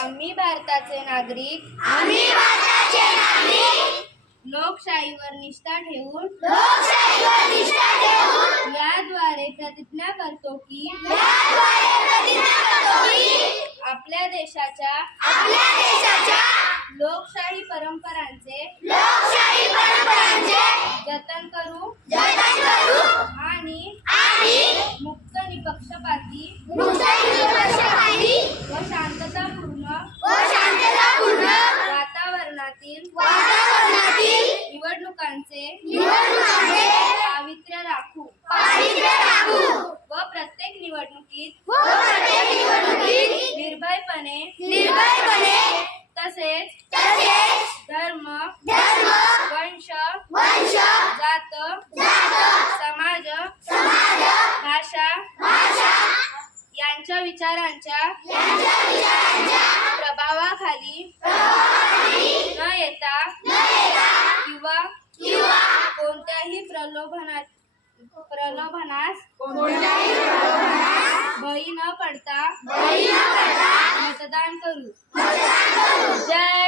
आम्ही भारताचे नागरिक लोकशाहीवर निष्ठा ठेवून याद्वारे प्रतिज्ञा करतो की आपल्या देशाच्या लोकशाही परंपरांचे जतन करू आणि मुक्त निपक्षपाती व शांततापूर्ण वातावरणातील निवडणुकांचे पावित्र्य राखू व प्रत्येक निवडणुकीत निर्भयपणे तसेच धर्म वंश जात समाज भाषा यांच्या विचारांच्या प्रभावाखाली न येता किंवा कोणत्याही प्रलोभनास बळी न पडता मतदान करू. जय